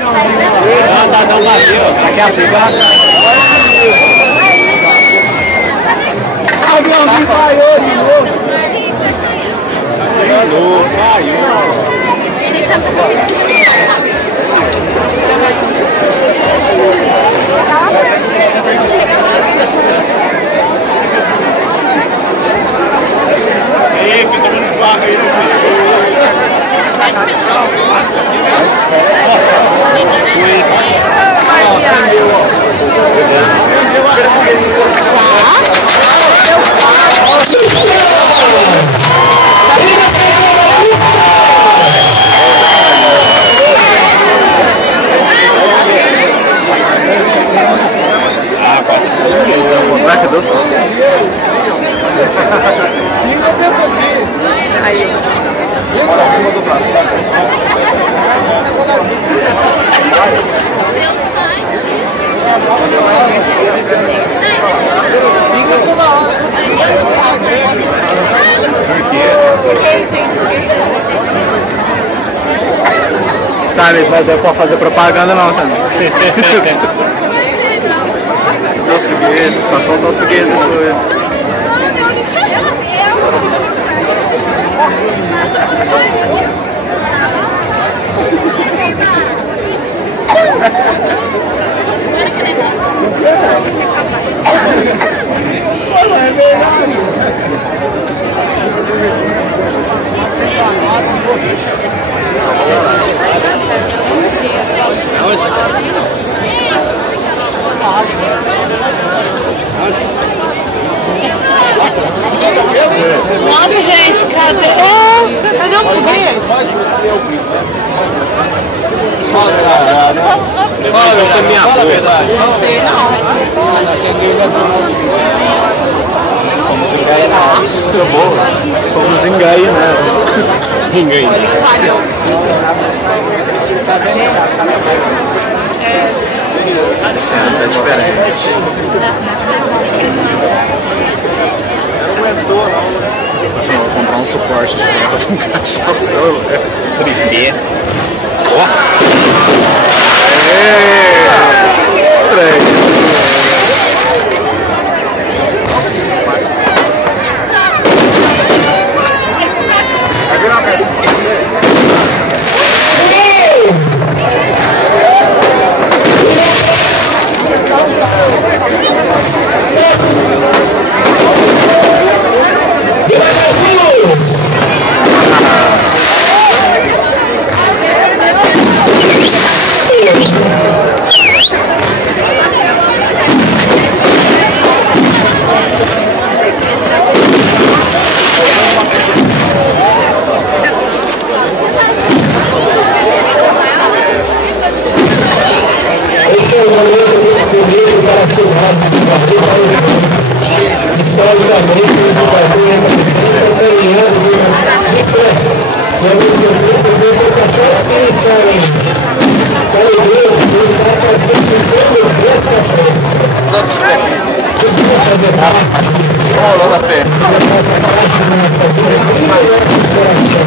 Não bateu. Aqui a pegada. O aviãozinho caiu de novo. Caiu. Ei, que tomando de barra aí, Placa doce. Tá, mas não pode fazer propaganda não também. Os foguetes, só solta os foguetes depois. Nossa, gente, cadê os fogueiros? Olha, foi minha avó. Não sei, não. Fomos enganados. Fomos enganados. Esse ano tá diferente. Nossa, eu vou comprar um suporte de venda pra encaixar o celular. Tripé. Ó. Três. Historicamente, esse barulho representa caminhando de pé. Vamos representar pessoas que iniciaram para a igreja, ele está participando dessa festa. Podemos fazer parte. Rolou na pé. Essa parte da nossa vida e da nossa coração.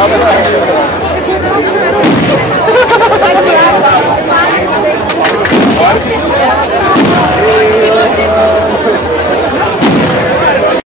Maria,